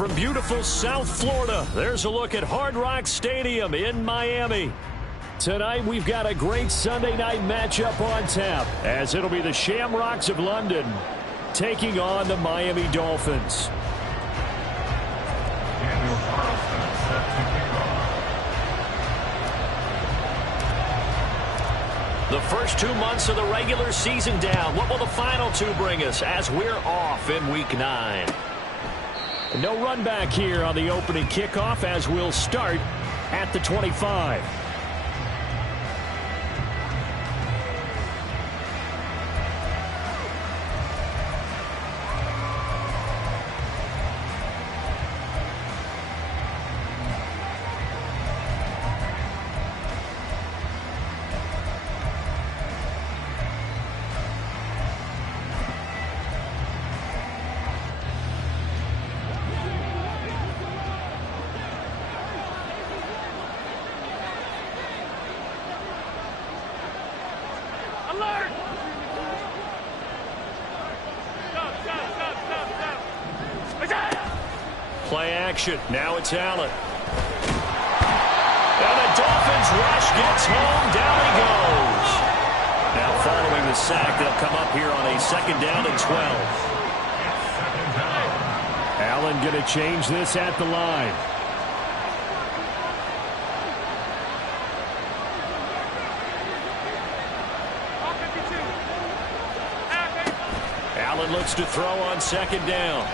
From beautiful South Florida, there's a look at Hard Rock Stadium in Miami. Tonight, we've got a great Sunday night matchup on tap, as it'll be the Shamrocks of London taking on the Miami Dolphins. The first 2 months of the regular season down. What will the final two bring us as we're off in Week 9? No run back here on the opening kickoff as we'll start at the 25. Play action. Now it's Allen. And the Dolphins rush gets home. Down he goes. Now following the sack, they'll come up here on a 2nd down and 12. Allen going to change this at the line. Allen looks to throw on 2nd down.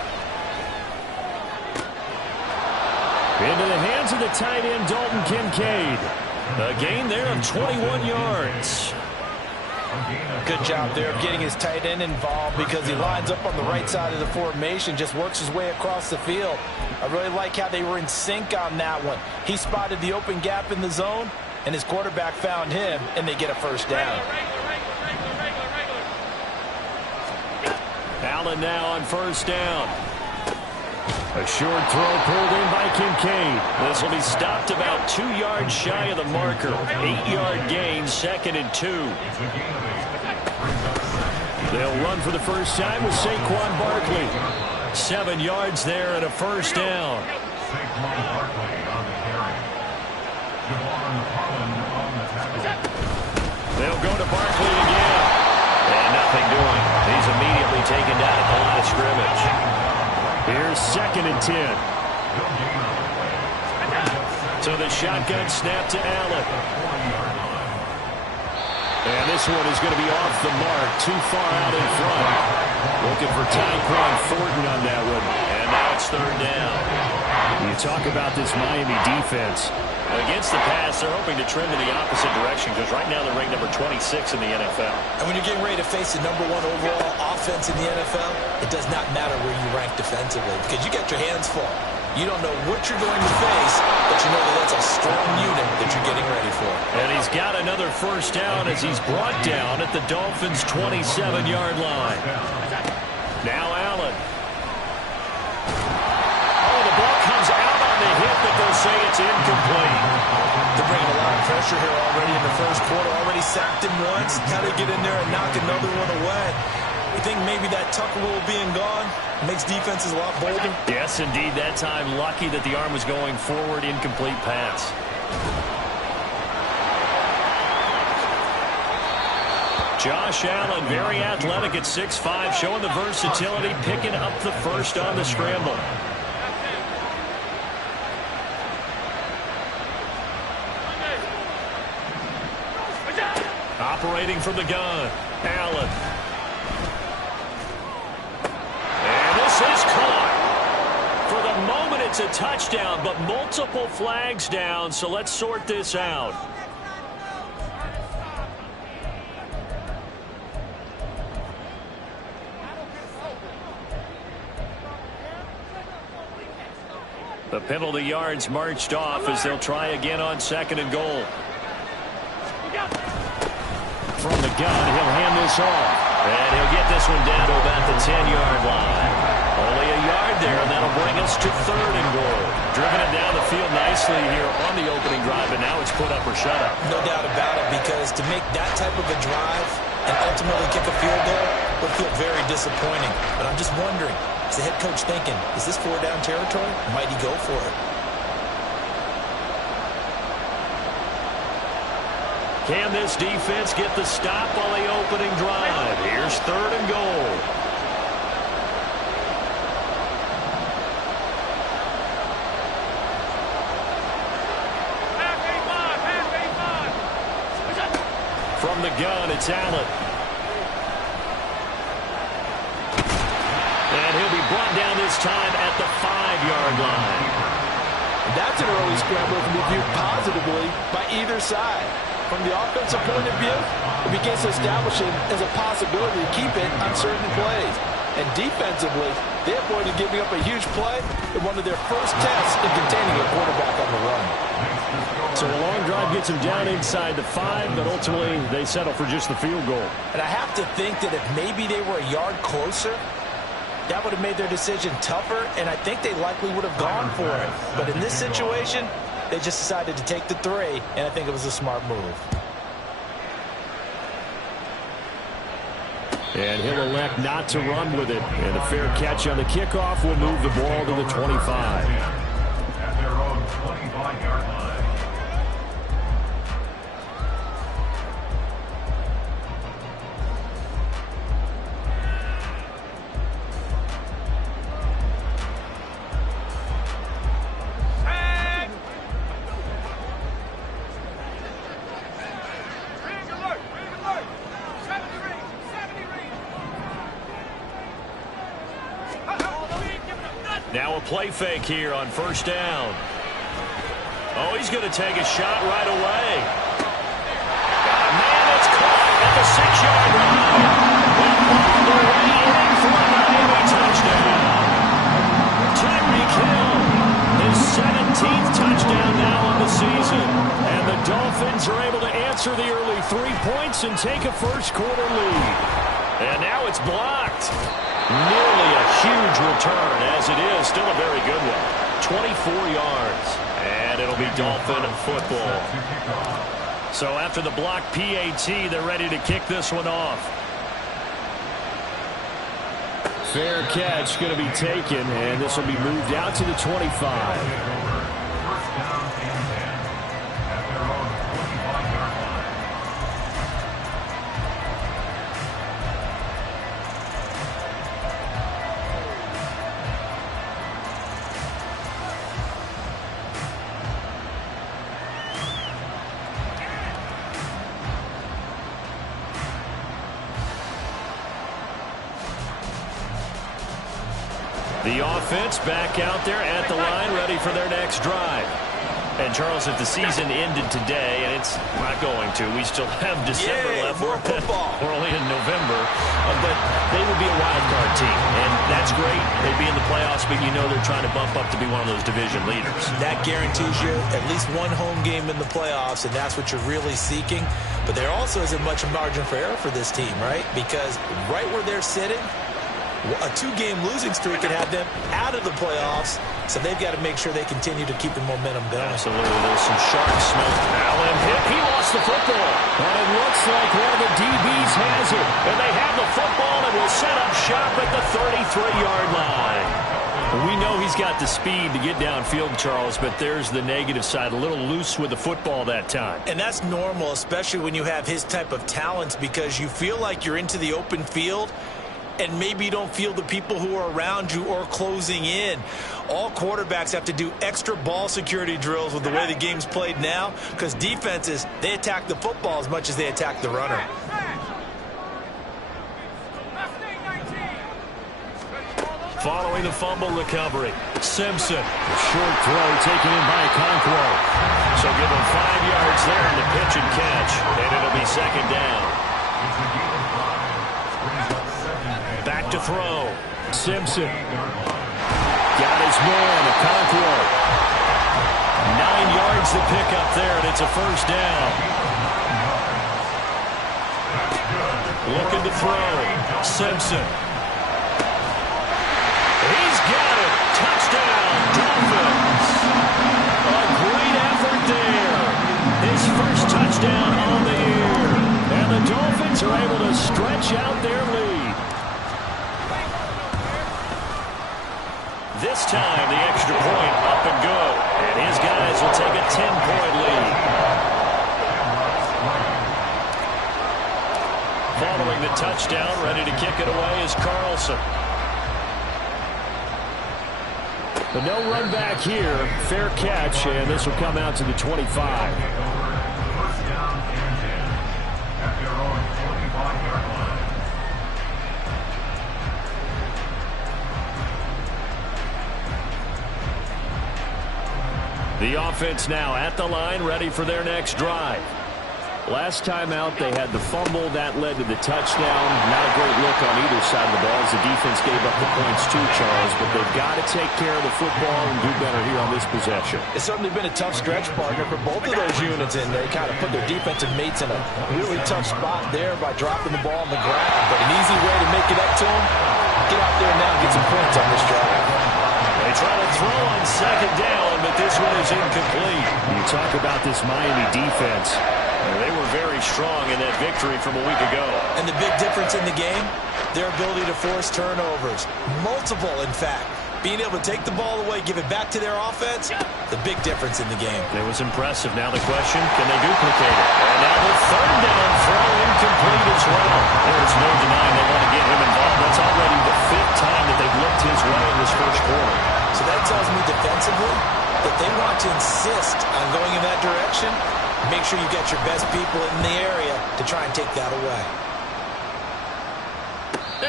Into the hands of the tight end, Dalton Kincaid. A gain there of 21 yards. Good job there of getting his tight end involved because he lines up on the right side of the formation, just works his way across the field. I really like how they were in sync on that one. He spotted the open gap in the zone, and his quarterback found him, and they get a 1st down. Allen now on 1st down. A short throw pulled in by Kincaid. This will be stopped about 2 yards shy of the marker. 8-yard gain, 2nd and 2. They'll run for the first time with Saquon Barkley. 7 yards there and a 1st down. They'll go to Barkley again. And nothing doing. He's immediately taken down at the line of scrimmage. Here's 2nd and 10. So the shotgun snap to Allen. And this one is going to be off the mark, too far out in front. Looking for Tyquan Thornton on that one. And now it's 3rd down. You talk about this Miami defense. Against the pass, they're hoping to trend in the opposite direction because right now they're ranked number 26 in the NFL. And when you're getting ready to face the number 1 overall offense in the NFL, it does not matter where you rank defensively because you got your hands full. You don't know what you're going to face, but you know that that's a strong unit that you're getting ready for. And he's got another 1st down as he's brought down at the Dolphins' 27-yard line. Now Allen. Oh, the ball comes out on the hit, but they'll say it's incomplete. They're bringing a lot of pressure here already in the 1st quarter. Already sacked him once. Got to get in there and knock another one away. You think maybe that Tucker rule being gone makes defenses a lot bolder? Yes, indeed. That time, lucky that the arm was going forward. Incomplete pass. Josh Allen, very athletic at 6'5", showing the versatility, picking up the 1st on the scramble. Operating from the gun, Allen. And this is caught. For the moment, it's a touchdown, but multiple flags down, so let's sort this out. The penalty yards marched off as they'll try again on 2nd and goal. From the gun, he'll hand this off. And he'll get this one down to about the 10-yard line. Only a yard there, and that'll bring us to 3rd and goal. Driven it down the field nicely here on the opening drive, and now it's put up or shut up. No doubt about it, because to make that type of a drive and ultimately kick a field goal, would feel very disappointing. But I'm just wondering, is the head coach thinking, is this 4-down territory? Might he go for it? Can this defense get the stop on the opening drive? Here's 3rd and goal. From the gun, it's Allen. And he'll be brought down this time at the 5-yard line. That's an early scramble to be viewed positively by either side. From the offensive point of view, it begins to establish it as a possibility to keep it on certain plays. And defensively, they avoided giving up a huge play in one of their first tests in containing a quarterback on the run. So a long drive gets them down inside the 5, but ultimately they settle for just the field goal. And I have to think that if maybe they were a yard closer, that would have made their decision tougher, and I think they likely would have gone for it. But in this situation, they just decided to take the 3, and I think it was a smart move. And he'll elect not to run with it. And a fair catch on the kickoff will move the ball to the 25. At their own 25-yard line. Now a play fake here on 1st down. Oh, he's going to take a shot right away. Man, it's caught at the 6-yard line. On the way in for a Miami touchdown. Tyreek Hill, his 17th touchdown now on the season. And the Dolphins are able to answer the early 3 points and take a first-quarter lead. And now it's blocked. Nearly a huge return, as it is. Still a very good one. 24 yards. And it'll be Dolphin football. So after the block PAT, they're ready to kick this one off. Fair catch going to be taken, and this will be moved out to the 25. The offense back out there at the line, ready for their next drive. And, Charles, if the season ended today, and it's not going to, we still have December left. More football. We're only in November. But they would be a wild card team, and that's great. They'd be in the playoffs, but you know they're trying to bump up to be one of those division leaders. That guarantees you at least one home game in the playoffs, and that's what you're really seeking. But there also isn't much margin for error for this team, right? Because right where they're sitting, a 2-game losing streak could have them out of the playoffs, so they've got to make sure they continue to keep the momentum going. Absolutely. There's some sharp smoke. Allen hit. He lost the football. But it looks like one of the DBs has it. And they have the football and will set up shop at the 33-yard line. We know he's got the speed to get downfield, Charles, but there's the negative side. A little loose with the football that time. And that's normal, especially when you have his type of talents, because you feel like you're into the open field, and maybe you don't feel the people who are around you or closing in. All quarterbacks have to do extra ball security drills with the way the game's played now, because defenses, they attack the football as much as they attack the runner. Following the fumble recovery, Simpson. Short throw taken in by Okonkwo. So give him 5 yards there on the pitch and catch, and it'll be 2nd down. Back to throw. Simpson. Got his man, Okonkwo. 9 yards to pick up there, and it's a 1st down. Looking to throw. Simpson. He's got it. Touchdown, Dolphins. A great effort there. His first touchdown on the year. And the Dolphins are able to stretch out their lead. This time, the extra point up and good. And his guys will take a 10-point lead. Following the touchdown, ready to kick it away is Carlson. But no run back here. Fair catch, and this will come out to the 25. First down and 10 at their own 25-yard line. The offense now at the line, ready for their next drive. Last time out, they had the fumble. That led to the touchdown. Not a great look on either side of the ball as the defense gave up the points too, Charles. But they've got to take care of the football and do better here on this possession. It's certainly been a tough stretch, partner, for both of those units, and they kind of put their defensive mates in a really tough spot there by dropping the ball on the ground. But an easy way to make it up to them, get out there now and get some points on this drive. They try to throw on second down, but this one is incomplete. You talk about this Miami defense. They were very strong in that victory from a week ago. And the big difference in the game, their ability to force turnovers. Multiple, in fact. Being able to take the ball away, give it back to their offense, the big difference in the game. It was impressive. Now the question, can they duplicate it? And now the third down throw incomplete as well. There's no denying they want to get him involved. That's already the 5th time that they've looked his way in this first quarter. So that tells me defensively that they want to insist on going in that direction. Make sure you get your best people in the area to try and take that away.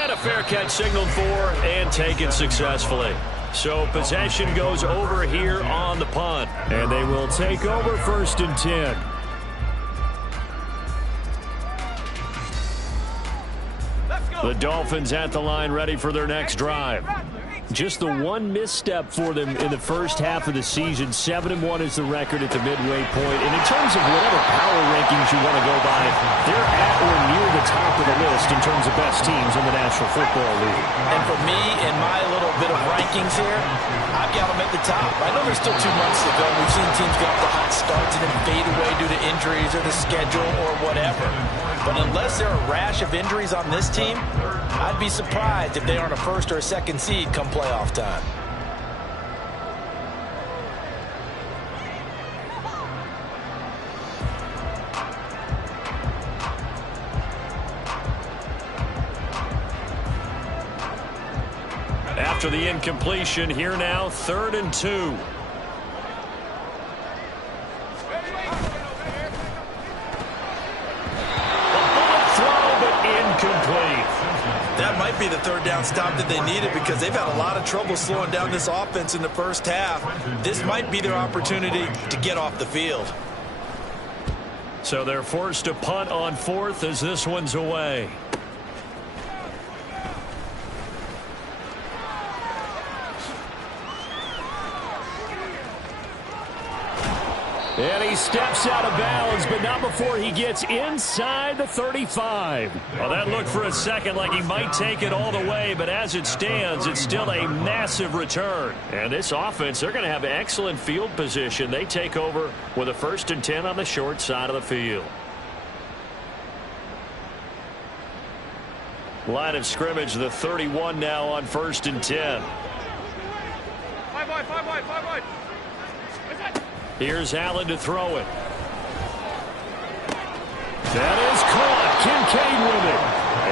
And a fair catch signaled for and taken successfully. So possession goes over here on the punt. And they will take over 1st and 10. The Dolphins at the line, ready for their next drive. Just the one misstep for them in the first half of the season. 7-1 is the record at the midway point. And in terms of whatever power rankings you want to go by, they're at or near the top of the list in terms of best teams in the National Football League. And for me, in my little bit of rankings here, I've got them at the top. I know there's still 2 months to go. We've seen teams get off to hot starts and then fade away due to injuries or the schedule or whatever. But unless there are a rash of injuries on this team, I'd be surprised if they aren't a 1st or a 2nd seed come playoff time. After the incompletion, here now, 3rd and 2. That might be the 3rd down stop that they needed because they've had a lot of trouble slowing down this offense in the first half. This might be their opportunity to get off the field. So they're forced to punt on 4th as this one's away. And he steps out of bounds, but not before he gets inside the 35. Well, that looked for a second like he might take it all the way, but as it stands, it's still a massive return. And this offense, they're going to have excellent field position. They take over with a 1st and 10 on the short side of the field. Line of scrimmage, the 31 now on 1st and 10. Here's Allen to throw it. That is caught. Kincaid with it.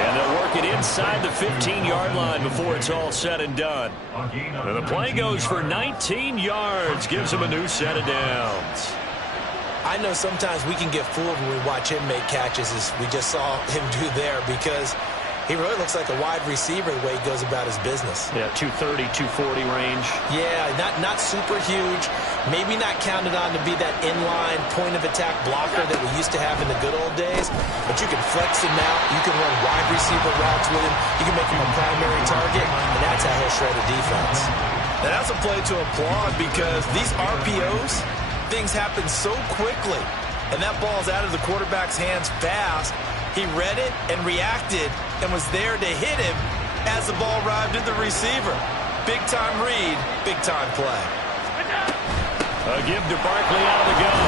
And they'll work it inside the 15-yard line before it's all said and done. And the play goes for 19 yards. Gives him a new set of downs. I know sometimes we can get fooled when we watch him make catches, as we just saw him do there, because he really looks like a wide receiver the way he goes about his business. Yeah, 230, 240 range. Yeah, not super huge. Maybe not counted on to be that inline point-of-attack blocker that we used to have in the good old days. But you can flex him out. You can run wide receiver routes with him. You can make him a primary target, and that's how he'll shred a defense. And that's a play to applaud because these RPOs, things happen so quickly. And that ball's out of the quarterback's hands fast. He read it and reacted and was there to hit him as the ball arrived at the receiver. Big-time read, big-time play. A give to Barkley out of the gun.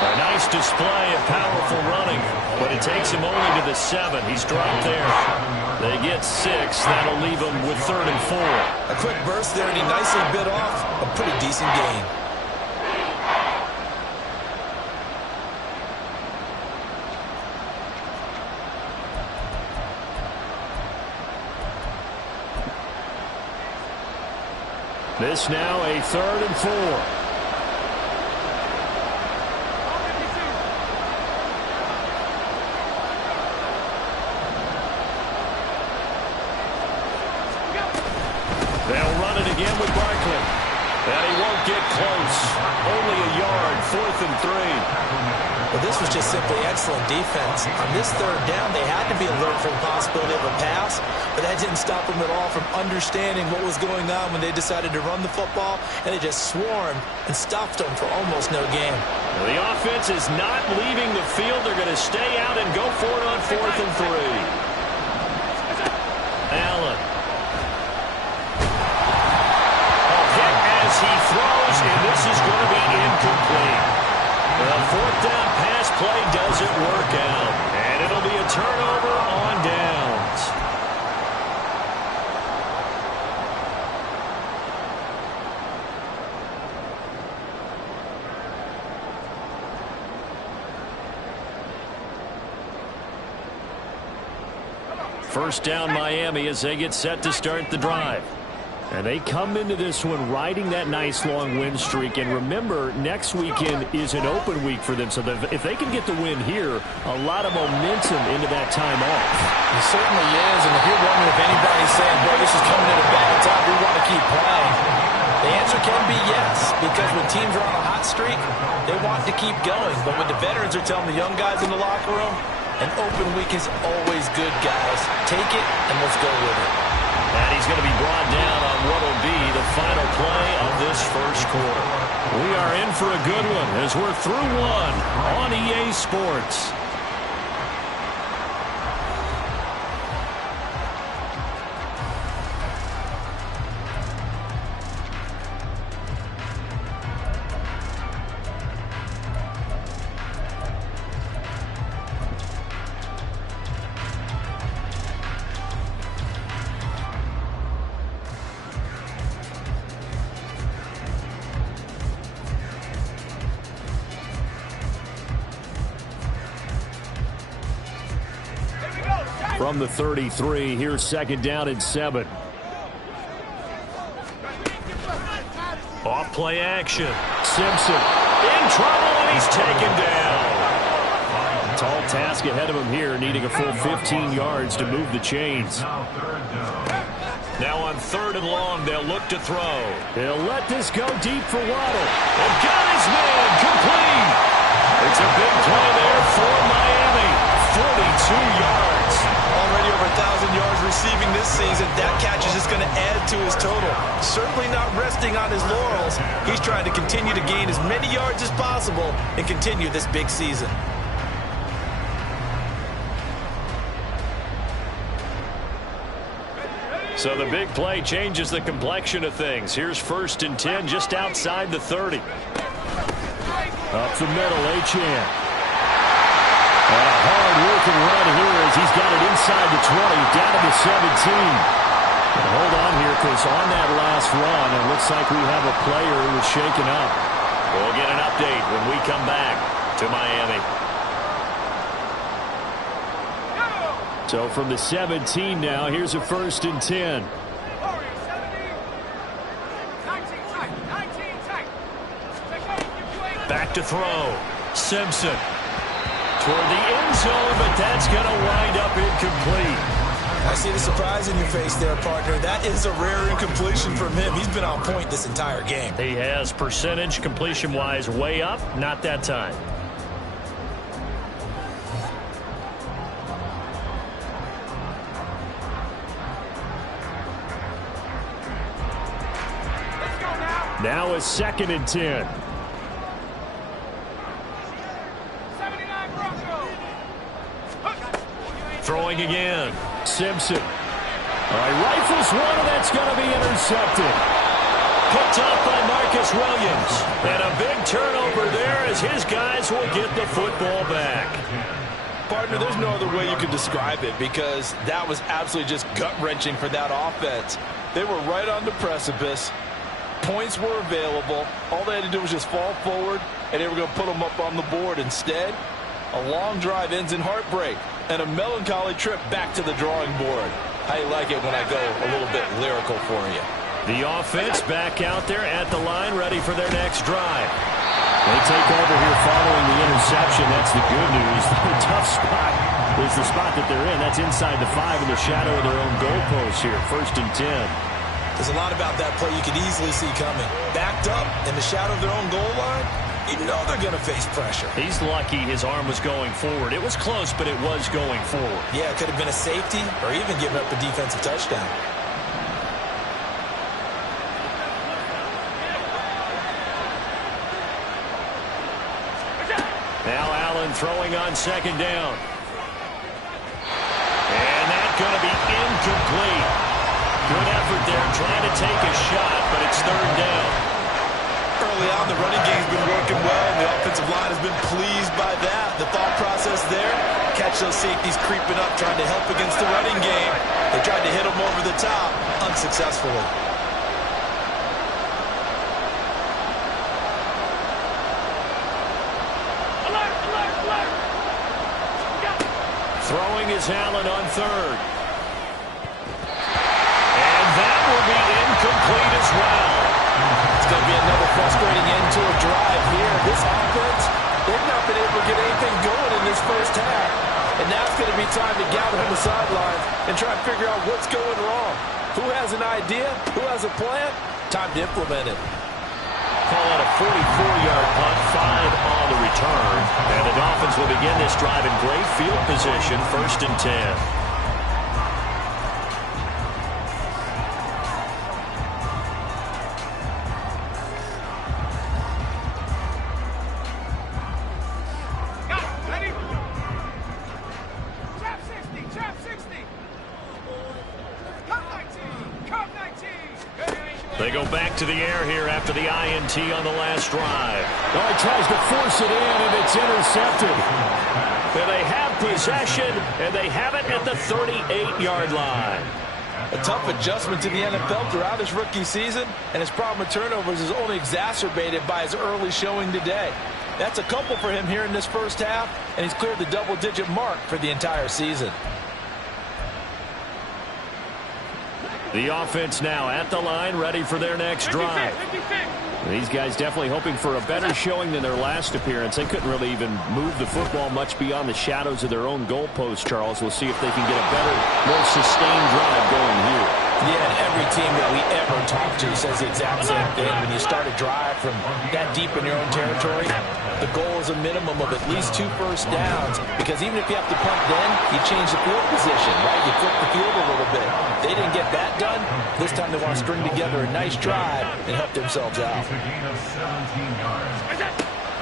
A nice display of powerful running, but it takes him only to the 7. He's dropped there. They get 6. That'll leave him with 3rd and 4. A quick burst there, and he nicely bit off a pretty decent gain. This now a 3rd and 4. They'll run it again with Barkley. And he won't get close. Only a yard, 4th and 3. Well, this was just simply excellent defense. On this 3rd down, they had to be alert for the possibility of a pass, but that didn't stop them at all from understanding what was going on when they decided to run the football, and they just swarmed and stuffed them for almost no gain. Well, the offense is not leaving the field. They're going to stay out and go for it on 4th and 3. Allen. He throws, and this is going to be incomplete. The 4th down pass play doesn't work out, and it'll be a turnover on downs. First down Miami as they get set to start the drive. And they come into this one riding that nice long win streak. And remember, next weekend is an open week for them. So if they can get the win here, a lot of momentum into that time off. It certainly is. And if you're wondering if anybody's saying, boy, this is coming at a bad time, we want to keep playing, the answer can be yes. Because when teams are on a hot streak, they want to keep going. But when the veterans are telling the young guys in the locker room, an open week is always good, guys. Take it and let's go with it. And he's going to be brought down on what will be the final play of this first quarter. We are in for a good one as we're through one on EA Sports. From the 33, here's 2nd down and 7. Off play action. Simpson in trouble, and he's taken down. Tall task ahead of him here, needing a full 15 yards to move the chains. Now on 3rd and long, they'll look to throw. They'll let this go deep for Waddle. And got his man complete. It's a big play there for Miami. 42 yards. Already over 1,000 yards receiving this season. That catch is just going to add to his total. Certainly not resting on his laurels. He's trying to continue to gain as many yards as possible and continue this big season. So the big play changes the complexion of things. Here's 1st and 10 just outside the 30. Up the middle, Achane. And a hard-working run here as he's got it inside the 20, down to the 17. And hold on here, because on that last run, it looks like we have a player who was shaken up. We'll get an update when we come back to Miami. So from the 17 now, here's a 1st and 10. Back to throw. Simpson. Toward the end zone, but that's going to wind up incomplete. I see the surprise in your face there, partner. That is a rare incompletion from him. He's been on point this entire game. He has percentage completion-wise way up, not that time. Now a 2nd and 10. Throwing again. Simpson. All right, rifles one, and that's going to be intercepted. picked off by Marcus Williams. And a big turnover there as his guys will get the football back. Partner, there's no other way you can describe it because that was absolutely just gut-wrenching for that offense. They were right on the precipice. Points were available. All they had to do was just fall forward, and they were going to put them up on the board. Instead, a long drive ends in heartbreak and a melancholy trip back to the drawing board. How you like it when I go a little bit lyrical for you? The offense back out there at the line, ready for their next drive. They take over here following the interception. That's the good news. The tough spot is the spot that they're in. That's inside the 5 in the shadow of their own goalpost here. 1st and 10. There's a lot about that play you could easily see coming. Backed up in the shadow of their own goal line, you know they're going to face pressure. He's lucky his arm was going forward. It was close, but it was going forward. Yeah, it could have been a safety or even giving up a defensive touchdown. Now Allen throwing on 2nd down. And that's going to be incomplete. Good effort there trying to take a shot, but it's 3rd down. Early on, the running game's been working well, and the offensive line has been pleased by that. The thought process there, catch those safeties creeping up, trying to help against the running game. They tried to hit them over the top, unsuccessfully. Throwing is Allen on 3rd. And that will be incomplete as well. It's going to be another frustrating end to a drive here. This offense, they've not been able to get anything going in this first half. And now it's going to be time to gather on the sidelines and try and figure out what's going wrong. Who has an idea? Who has a plan? Time to implement it. Call it a 44-yard punt, 5 on the return. And the Dolphins will begin this drive in great field position, 1st and 10. They go back to the air here after the INT on the last drive. Oh, he tries to force it in, and it's intercepted. And they have possession, and they have it at the 38-yard line. A tough adjustment to the NFL throughout his rookie season, and his problem with turnovers is only exacerbated by his early showing today. That's a couple for him here in this first half, and he's cleared the double-digit mark for the entire season. The offense now at the line, ready for their next drive. These guys definitely hoping for a better showing than their last appearance. They couldn't really even move the football much beyond the shadows of their own goalpost, Charles. We'll see if they can get a better, more sustained drive going here. Yeah, and every team that we ever talk to says the exact same thing. When you start a drive from that deep in your own territory, the goal is a minimum of at least 2 first downs, because even if you have to punt then, you change the field position, right? You flip the field a little bit. They didn't get that done. This time they want to string together a nice drive and help themselves out.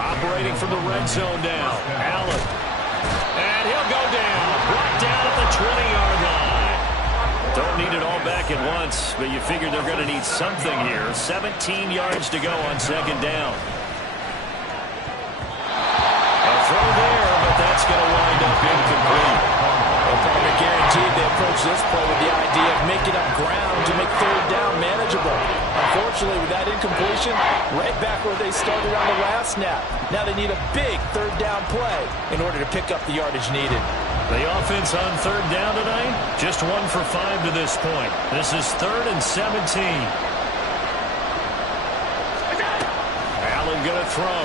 Operating from the red zone now, Allen. And he'll go down, brought down at the 20-yard line. Don't need it all back at once, but you figure they're going to need something here. 17 yards to go on 2nd down. A throw there, but that's going to wind up incomplete. Well, partner, guaranteed they approach this play with the idea of making up ground to make 3rd down manageable. Unfortunately, with that incompletion, right back where they started on the last snap. Now they need a big 3rd down play in order to pick up the yardage needed. The offense on 3rd down tonight, just 1 for 5 to this point. This is 3rd and 17. Allen going to throw.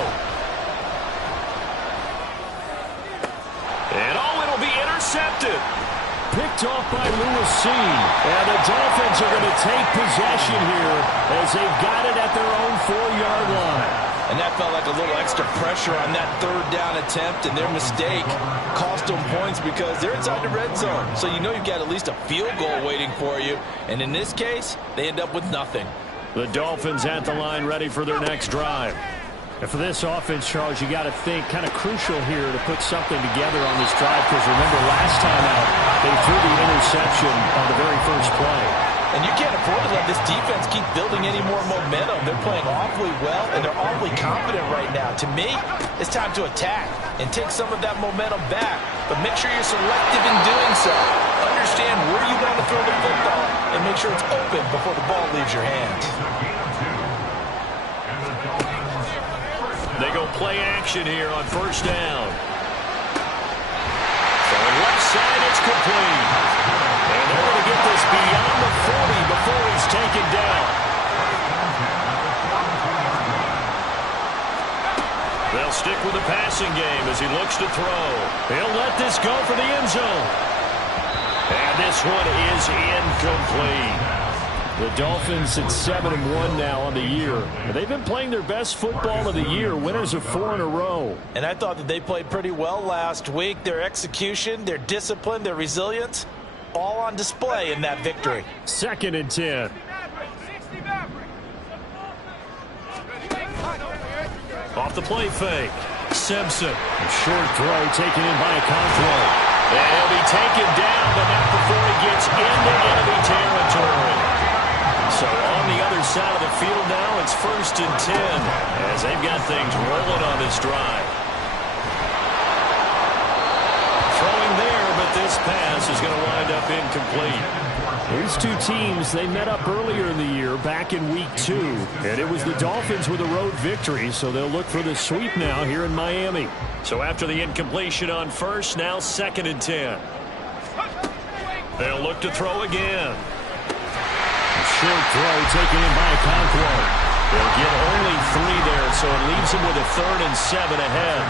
And it'll be intercepted. Picked off by Lewis Cine. And the Dolphins are going to take possession here as they've got it at their own 4-yard line. And that felt like a little extra pressure on that 3rd down attempt, and their mistake cost them points because they're inside the red zone. So you know you've got at least a field goal waiting for you. And in this case, they end up with nothing. The Dolphins at the line, ready for their next drive. And for this offense, Charles, you got to think kind of crucial here to put something together on this drive, because remember last time out, they threw the interception on the very first play. And you can't afford to let this defense keep building any more momentum. They're playing awfully well, and they're awfully confident right now. To me, it's time to attack and take some of that momentum back. But make sure you're selective in doing so. Understand where you want to throw the football and make sure it's open before the ball leaves your hands. They go play action here on first down. Throwing left side, it's complete. And they're going to get this beyond the 40 before he's taken down. They'll stick with the passing game as he looks to throw. He'll let this go for the end zone. And this one is incomplete. The Dolphins at 7-1 now on the year. They've been playing their best football of the year, winners of 4 in a row. And I thought that they played pretty well last week. Their execution, their discipline, their resilience, all on display in that victory. 2nd and 10. Off the play fake. Simpson. A short throw taken in by Okonkwo. And he'll be taken down, but not before he gets into enemy territory. So on the other side of the field now, it's 1st and 10 as they've got things rolling on this drive. Throwing there, but this pass is going to wind up incomplete. These two teams, they met up earlier in the year back in week 2. And it was the Dolphins with a road victory, so they'll look for the sweep now here in Miami. So after the incompletion on first, now 2nd and 10. They'll look to throw again. Short throw taken in by Okonkwo. They'll get only 3 there, so it leaves him with a 3rd and 7 ahead.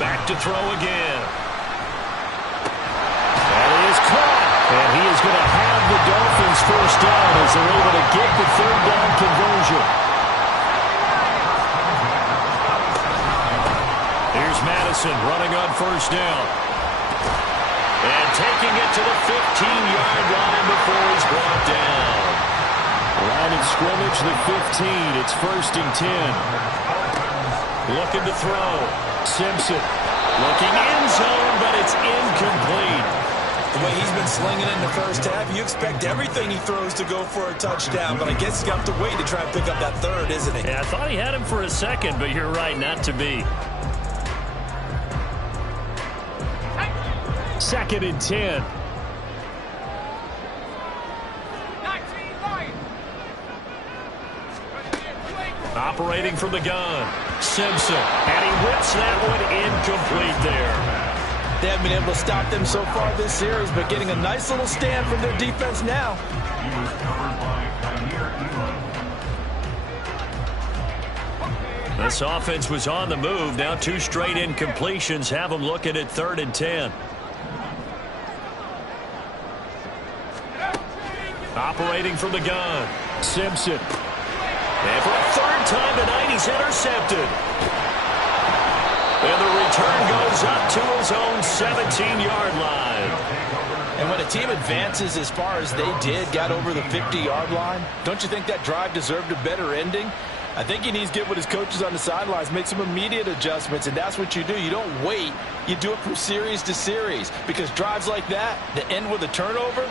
Back to throw again. That is caught. And he is going to have the Dolphins first down as they're able to get the 3rd down conversion. Here's Madison running on first down. And taking it to the 15-yard line before he's brought down. Line of scrimmage, the 15. It's 1st and 10. Looking to throw. Simpson. Looking end zone, but it's incomplete. The way he's been slinging in the first half, you expect everything he throws to go for a touchdown, but I guess he's got to wait to try and pick up that 3rd, isn't he? Yeah, I thought he had him for a second, but you're right, not to be. 2nd and 10. Operating from the gun. Simpson. And he whips that one incomplete there. They haven't been able to stop them so far this series, but getting a nice little stand from their defense now. This offense was on the move. Now 2 straight incompletions have them looking at 3rd and 10. Operating from the gun. Simpson. And for a 3rd time tonight, he's intercepted. And the return goes up to his own 17-yard line. And when a team advances as far as they did, got over the 50-yard line, don't you think that drive deserved a better ending? I think he needs to get with his coaches on the sidelines, make some immediate adjustments, and that's what you do. You don't wait. You do it from series to series, because drives like that end with a turnover,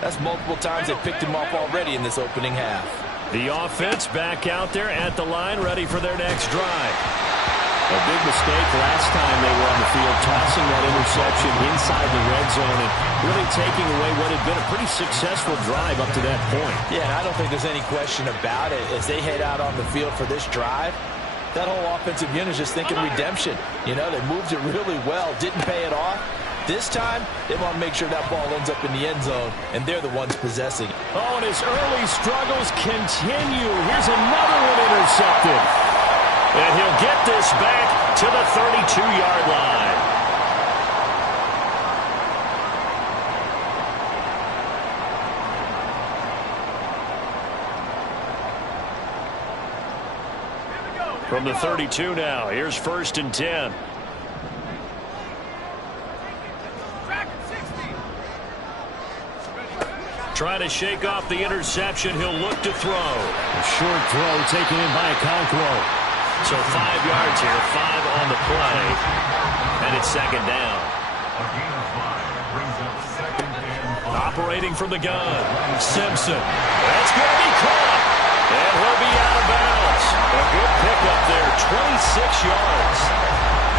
that's multiple times they picked him off already in this opening half. The offense back out there at the line, ready for their next drive. A big mistake last time they were on the field, tossing that interception inside the red zone and really taking away what had been a pretty successful drive up to that point. Yeah, and I don't think there's any question about it. As they head out on the field for this drive, that whole offensive unit is just thinking redemption. You know, they moved it really well, didn't pay it off. This time, they want to make sure that ball ends up in the end zone, and they're the ones possessing it. Oh, and his early struggles continue. Here's another one intercepted. And he'll get this back to the 32-yard line. From the 32 now, here's 1st and 10. Trying to shake off the interception. He'll look to throw. A short throw taken in by Okonkwo. So 5 yards here, 5 on the play, and it's 2nd down. A gain of 5 brings up 2nd and separating from the gun. Simpson. That's going to be caught. And he'll be out of bounds. A good pickup there, 26 yards.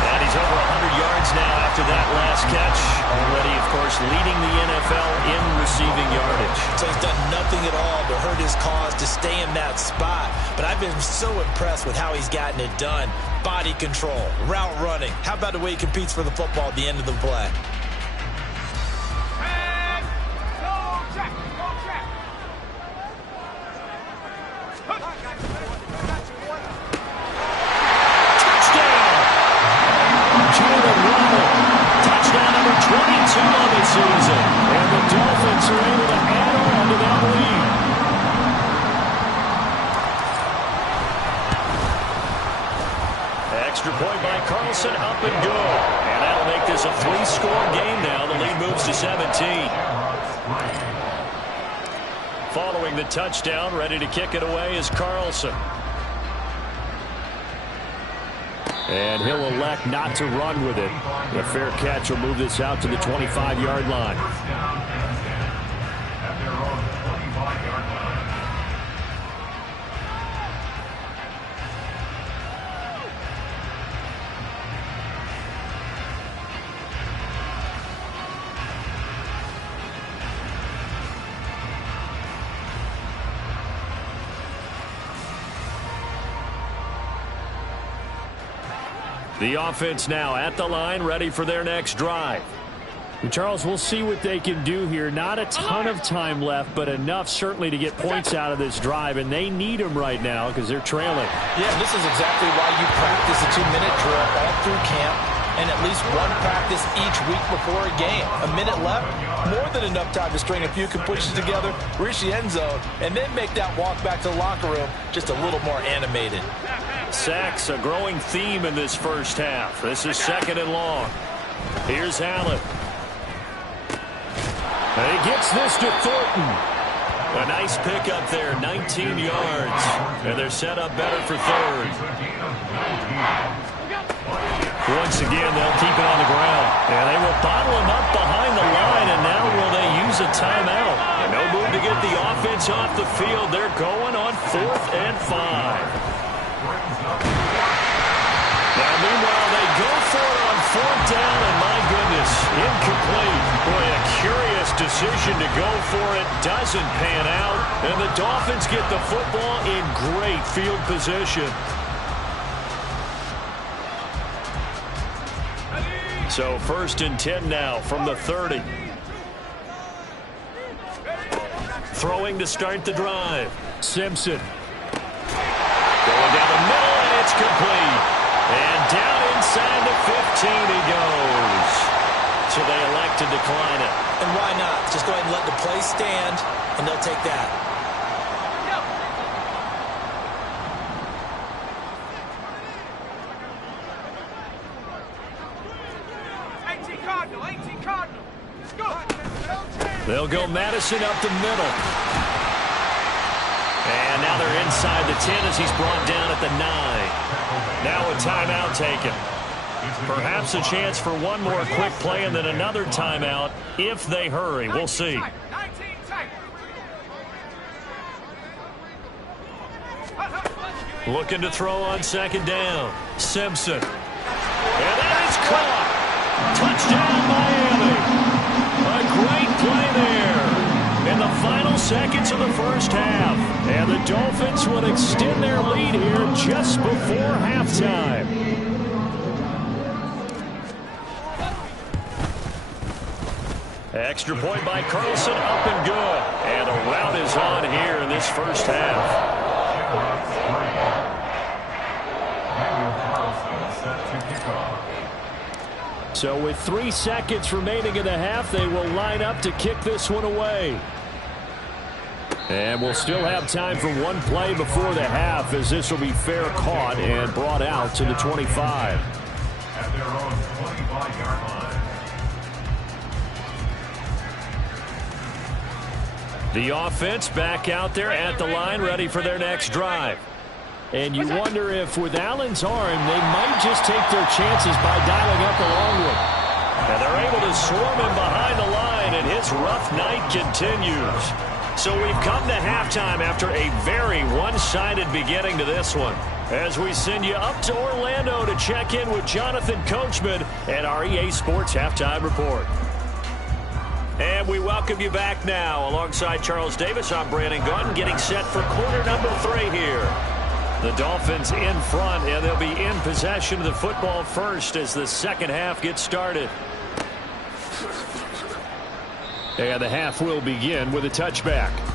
And he's over 100 yards now after that last catch. Already, of course, leading the NFL in receiving yardage. So he's done nothing at all to hurt his cause to stay in that spot. But I've been so impressed with how he's gotten it done. Body control, route running. How about the way he competes for the football at the end of the play? Extra point by Carlson, up and good. And that'll make this a 3-score game now. The lead moves to 17. Following the touchdown, ready to kick it away is Carlson. And he'll elect not to run with it. A fair catch will move this out to the 25-yard line. The offense now at the line, ready for their next drive. And Charles, we'll see what they can do here. Not a ton of time left, but enough certainly to get points out of this drive, and they need them right now because they're trailing. Yeah, this is exactly why you practice a 2-minute drill all through camp and at least one practice each week before a game. A minute left, more than enough time to string a few completions together, reach the end zone, and then make that walk back to the locker room just a little more animated. Sacks, a growing theme in this first half. This is 2nd and long. Here's Allen. And he gets this to Thornton. A nice pickup there, 19 yards. And they're set up better for 3rd. Once again, they'll keep it on the ground. And they will bottle him up behind the line. And now will they use a timeout? And no move to get the offense off the field. They're going on 4th and 5. Now, meanwhile, they go for it on 4th down, and my goodness, incomplete. Boy, a curious decision to go for it. Doesn't pan out, and the Dolphins get the football in great field position. So 1st and 10 now from the 30. Throwing to start the drive. Simpson. Going down the middle, and it's complete. And down inside the 15 he goes. So they elect to decline it. And why not? Just go ahead and let the play stand, and they'll take that. They'll go Madison up the middle. And now they're inside the 10 as he's brought down at the 9. Now a timeout taken. Perhaps a chance for one more quick play and then another timeout if they hurry. We'll see. Looking to throw on 2nd down. Simpson. And that is caught. Touchdown, Miami. A great play there in the final seconds of the first half. And the Dolphins will extend their lead here just before halftime. Extra point by Carlson, up and good. And a rout is on here in this first half. So with 3 seconds remaining in the half, they will line up to kick this one away. And we'll still have time for one play before the half, as this will be fair caught and brought out to the 25. At their own 25-yard line. The offense back out there at the line, ready for their next drive. And you wonder if with Allen's arm, they might just take their chances by dialing up a long one. And they're able to swarm him behind the line, and his its rough night continues. So we've come to halftime after a very one-sided beginning to this one, as we send you up to Orlando to check in with Jonathan Coachman at our EA Sports Halftime Report. And we welcome you back now. Alongside Charles Davis, I'm Brandon Gaudin, getting set for quarter number 3 here. The Dolphins in front, and they'll be in possession of the football first as the second half gets started. And the half will begin with a touchback.